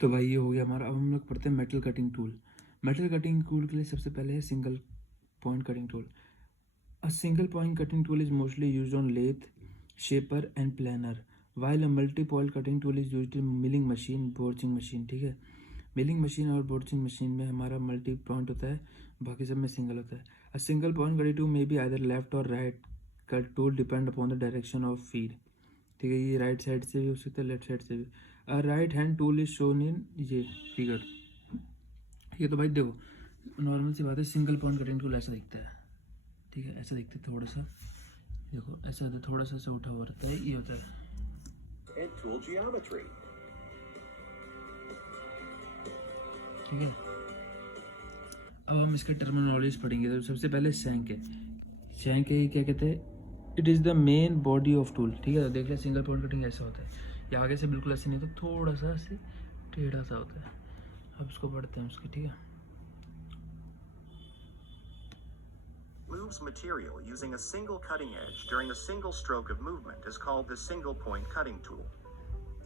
तो भाई ये हो गया हमारा। अब हम लोग पढ़ते हैं metal cutting tool. Metal cutting tool के लिए सबसे पहले है single point cutting tool. A single point cutting tool is mostly used on lathe, shaper and planer, while a multi point cutting tool is used in milling machine, boring machine. ठीक है, milling machine और बोर्चिंग machine में हमारा multi point होता है, बाकी सब में सिंगल होता है। A single point cutting tool may be either left और right cut tool depend upon the direction of feed. ठीक है, ये राइट साइड से भी हो सकता है, लेफ्ट साइड से भी। A right hand tool is shown in ये फिगर। ये तो भाई देखो नॉर्मल सी बात है, सिंगल पॉइंट कटिंग टूल ऐसा दिखता है। ठीक है, ऐसा दिखता है थोड़ा सा, देखो ऐसा होता है, थोड़ा सा ऐसे उठा हुआ रहता है, ये होता है। ठीक है, अब हम इसके टर्मिनोलॉजीज पढ़ेंगे। तो सबसे पहले शैंक है। शैंक है, ये क्या कहते हैं, it is the main body of tool. ठीक है, तो देख ले सिंगल पॉइंट कटिंग ऐसा होता है, ये आगे से बिल्कुल ऐसे नहीं होता, थोड़ा सा ऐसे टेढ़ा सा होता है। अब इसको पढ़ते हैं उसकी। ठीक है, Moves material using a single cutting edge during a single stroke of movement is called the single point cutting tool.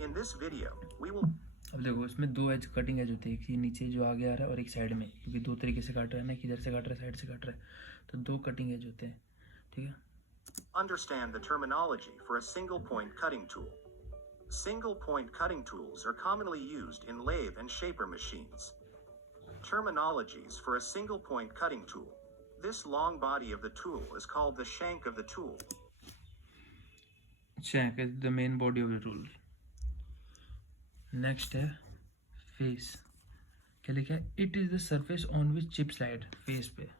In this video, we will अब देखो इसमें दो एज कटिंग एज होते हैं, एक नीचे जो आगे आ रहा है और एक साइड में, क्योंकि दो तरीके से काट रहा है ना, किधर से काट रहा है, साइड से काट रहा है, तो दो कटिंग एज होते हैं। ठीक है, understand the terminology for a single point cutting tool. Single point cutting tools are commonly used in lathe and shaper machines. Terminologies for a single point cutting tool. This long body of the tool is called the shank of the tool. shank is the main body of the tool. Next है face. क्या लिखा है, it is the surface on which chip slide. Face पे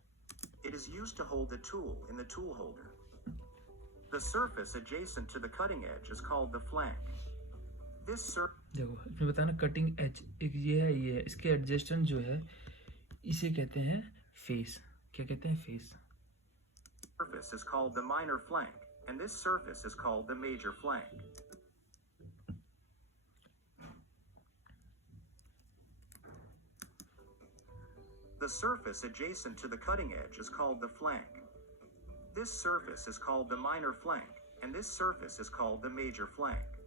It is used to hold the tool in the tool holder. The surface adjacent to the cutting edge is called the flank. This देखो इसमें बताना cutting edge, एक ये है, इसके adjacent जो है इसे कहते हैं फेस। क्या कहते हैं, face. surface is called the minor flank, and this surface is called the major flank. The surface adjacent to the cutting edge is called the flank. This surface is called the minor flank, and this surface is called the major flank.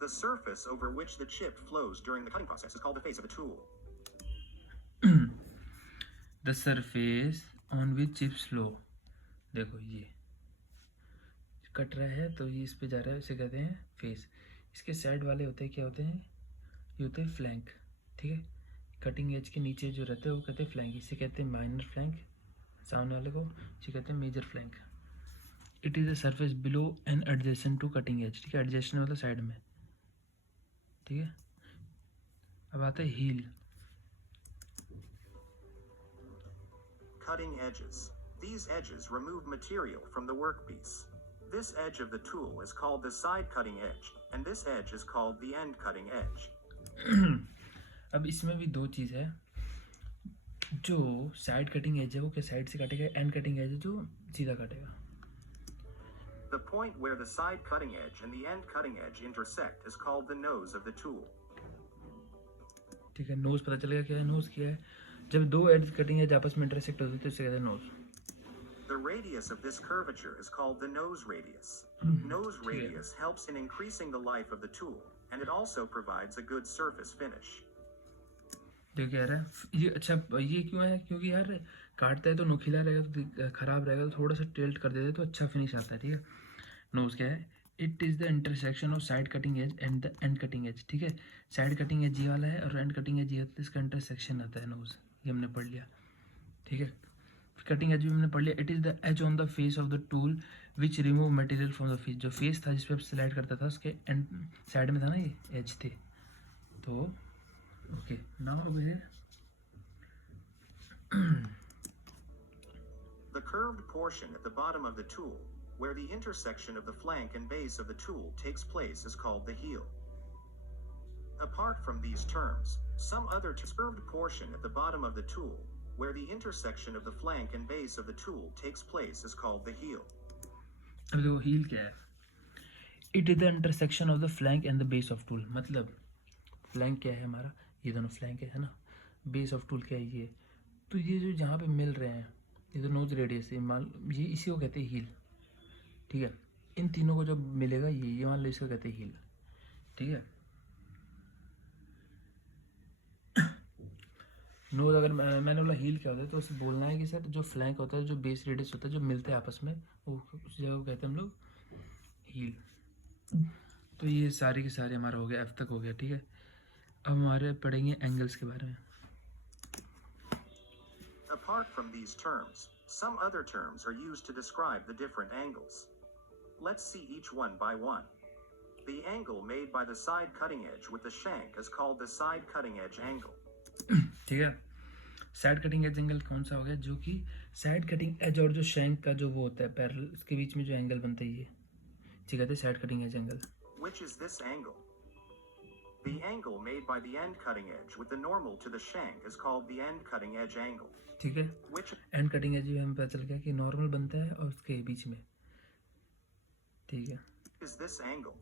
The surface over which the chip flows during the cutting process is called the face of the tool. The surface on which chips flow. देखो ये cut रहा है तो ये इस पे जा रहा है, इसे कहते हैं फेस। इसके साइड वाले होते हैं, क्या होते हैं, ये होते हैं फ्लैंक। ठीक है, कटिंग एज के नीचे जो रहते हैं वो कहते हैं फ्लैंक, इसे कहते हैं माइनर फ्लैंक। सामने वाले को इसे कहते हैं major flank. It is a surface below and adjacent to cutting edge. ठीक है, एडजेसेंट मतलब साइड में। ठीक है, अब आता है heal. Cutting edges. These edges remove material from the workpiece. This edge of the tool is called the side cutting edge, and this edge is called the end cutting edge. अब इसमें भी दो चीज़ है, जो साइड कटिंग एज है वो क्या side से काटेगा, एंड कटिंग एज है जो सीधा काटेगा। The point where the side cutting edge and the end cutting edge intersect is called the nose of the tool. ठीक है, नोज पता चलेगा क्या है, नोज क्या है, जब दो एज कटिंग एज आपस में इंटरसेक्ट होती है तो इसे कहते हैं knows. The radius of this curvature is called the nose radius. Nose radius helps in increasing the life of the tool, and it also provides a good surface finish. जो कह रहा है ये अच्छा, ये क्यों है, क्योंकि यार काटता है तो नुकीला रहेगा तो खराब रहेगा, तो थोड़ा सा टिल्ट कर देते तो अच्छा फिनिश आता है। ठीक है, नोज क्या है, it is the intersection of side cutting edge and the end cutting edge. ठीक है, साइड कटिंग एज ये वाला है और एंड कटिंग एज ये होता है, इसका इंटरसेक्शन आता है नोज, ये हमने पढ़ लिया। ठीक है, कटिंग एज भी हमने पढ़ लिया। It is the edge on the face of the tool which remove material from the face. जो फेस था जिस पे स्लाइड करता था उसके एंड साइड में था ना ये एज थे, तो okay now way The curved portion at the bottom of the tool, where the intersection of the flank and base of the tool takes place, is called the heel. Apart from these terms, some other curved portion at the bottom of the tool, where the intersection of the flank and base of the tool takes place, is called the heel. अब देखो heal क्या है, it is the intersection of the flank and the base of tool. मतलब flank क्या है हमारा, ये दोनों फ्लैंक है ना, बेस ऑफ टूल क्या है ये, तो ये जो जहाँ पे मिल रहे हैं ये तो नोज रेडियस है, मान ये इसी को कहते हैं हील। ठीक है, इन तीनों को जब मिलेगा ये मान लो इसको कहते हैं हील। ठीक है, नोज अगर मैंने बोला हील क्या होता है तो उसे बोलना है कि सर जो फ्लैंक होता है, जो बेस रेडियस होता है, जो मिलते हैं आपस में, वो उस जगह को कहते हैं हम लोग हील। तो ये सारे के सारे हमारा हो गया, एफ तक हो गया, ठीक है। अब हमारे पढ़ेंगे एंगल्स के बारे में। Apart from these terms, some other terms are used to describe the different angles. Let's see each one by one. The angle made by the side cutting edge with the shank is called the side cutting edge angle. ठीक है, side cutting edge angle कौन सा हो गया, जो कि side cutting edge और जो शैंक का जो वो होता है पैरेलल, इसके बीच में जो एंगल बनता है ये, ठीक है, side cutting edge angle. Which is this angle? The angle made by the end cutting edge with the normal to the shank is called the end cutting edge angle. ठीक है, Which एंड कटिंग एज में हमें पता चल गया कि normal बनता है और उसके बीच में, ठीक है। is this angle?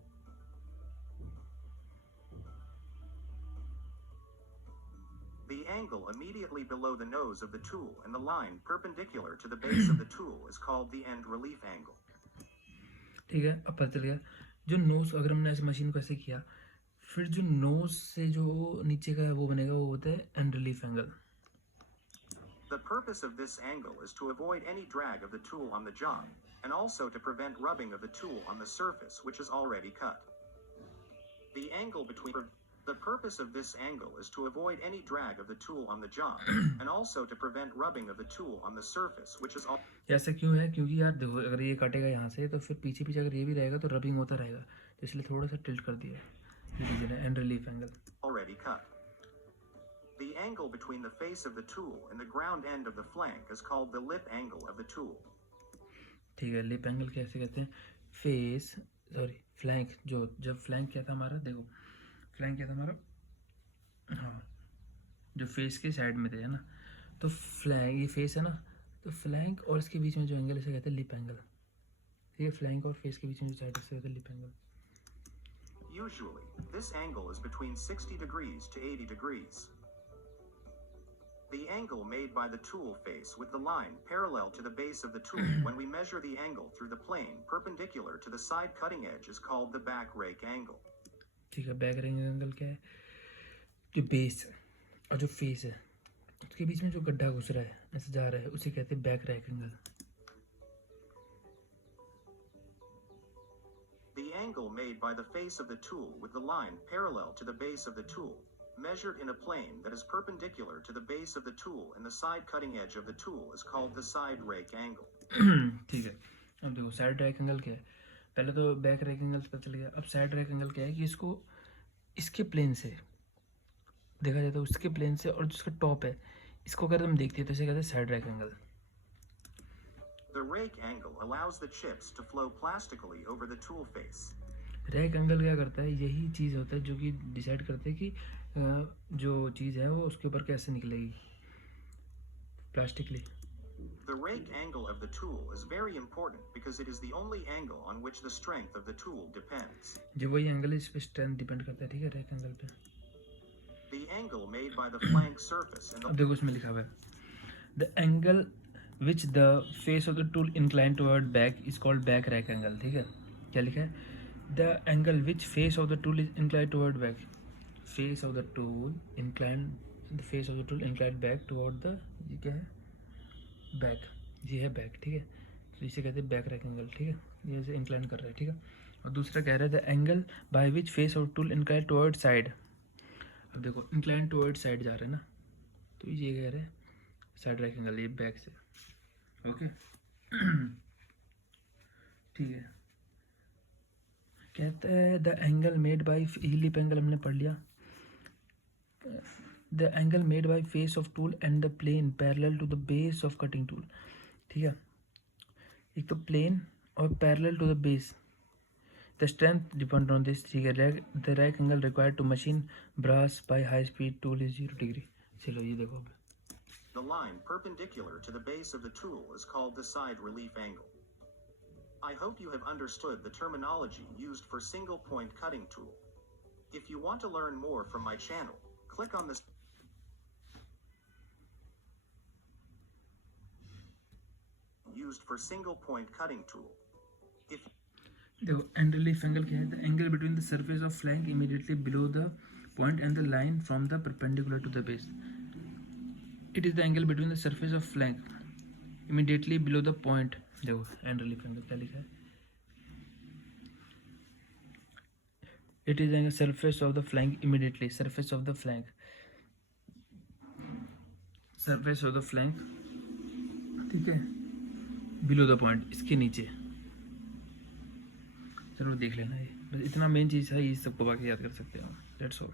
The angle immediately below the nose of the tool and the line perpendicular to the base of the tool is called the end relief angle. ठीक है, अब पता चल गया जो नोज, अगर हमने ऐसे मशीन को ऐसे किया, फिर जो नोज से जो नीचे का वो बनेगा वो होता है and relief angle. The purpose of this angle is to avoid any drag of the tool on the job, and also to prevent rubbing of the tool on the surface which is already cut. The angle between The purpose of this angle is to avoid any drag of the tool on the job, and also to prevent rubbing of the tool on the surface which is all. ऐसा क्यों है, क्योंकि यार देखो अगर ये कटेगा यहाँ से तो फिर पीछे पीछे अगर ये भी रहेगा तो रबिंग होता रहेगा, तो इसलिए थोड़ा सा टिल्ट कर दिया है, ये रीजन है and relief angle. Already cut. The angle between the face of the tool and the ground end of the flank is called the lip angle of the tool. ठीक है, लिप एंगल कैसे कहते हैं, face sorry flank, जो जब flank क्या था हमारा, देखो फ्लैंक क्या था हमारा, हाँ जो फेस के साइड में थे, है ना, तो फ्लैंक ये फेस है ना, तो फ्लैंक और इसके बीच में जो एंगल इसे कहते हैं लिप एंगल, ठीक है, फ्लैंक और फेस के बीच में जो साइड इसे कहते हैं lip angle. Usually, this angle is between 60 degrees to 80 degrees. The angle made by the tool face with the line parallel to the base of the tool when we measure the angle through the plane perpendicular to the side cutting edge is called the back rake angle. ठीक है, back rack angle क्या है, जो base और जो face है उसके बीच में जो गड्ढा घुस रहा है, ऐसे जा रहा है, उसे कहते हैं back rack angle. The angle made by the face of the tool with the line parallel to the base of the tool, measured in a plane that is perpendicular to the base of the tool and the side cutting edge of the tool is called the side rake angle. ठीक है, अब देखो side rake angle क्या है, पहले तो back rack angle पता चल गया, अब साइड रैक एंगल क्या है कि इसको इसके प्लेन से देखा जाता है, उसके प्लेन से, और जिसका टॉप है इसको अगर हम देखते हैं तो इसे कहते हैं side rake angle. The rake angle allows the chips to flow plastically over the tool face. Rack angle क्या करता है, यही चीज़ होता है जो कि डिसाइड करते हैं कि जो चीज़ है वो उसके ऊपर कैसे निकलेगी plastically. The rake angle of the tool is very important because it is the only angle on which the strength of the tool depends. जो वही एंगल है इस पे स्ट्रेंथ डिपेंड करता है, ठीक है, रैक एंगल पे। The angle made by the flank surface and अब the देखो इसमें लिखा हुआ है, the angle which the face of the tool incline toward back is called back rack angle. ठीक है, क्या लिखा है, the angle which face of the tool is incline toward back, face of the tool incline, the face of the tool incline back toward the, ये क्या है, back, ये है बैक, ठीक है, तो इसे कहते हैं बैक रैक एंगल। ठीक है, ये इसे इंक्लाइन कर रहा है, ठीक है। और दूसरा कह रहा है the angle by which face of tool incline toward side. अब देखो इंक्लाइन टुवर्ड साइड जा रहा है ना, तो ये कह रहे हैं साइड रैक एंगल, ये बैक से, ओके। ठीक है, कहता है the angle made by, lip angle हमने पढ़ लिया, the angle made by face of tool and the plane parallel to the base of cutting tool. ठीक है, एक तो प्लेन और parallel to the base, the strength depend on this. ठीक है, the rake angle required to machine brass by high speed tool is 0 degree. चलो ये देखो, The line perpendicular to the base of the tool is called the side relief angle. I hope you have understood the terminology used for single point cutting tool. If you want to learn more from my channel, click on this used for single point cutting tool. If देखो end relief angle क्या है, the angle between the surface of flank immediately below the point and the line from the perpendicular to the base. It is the angle between the surface of flank immediately below the point. देखो end relief angle क्या लिखा है, it is angle surface of the flank immediately, surface of the flank, surface of the flank, ठीक है, below the point, इसके नीचे। चलो देख लेना ये, बस इतना मेन चीज़ है, ये सबको बाकी याद कर सकते हो। That's all.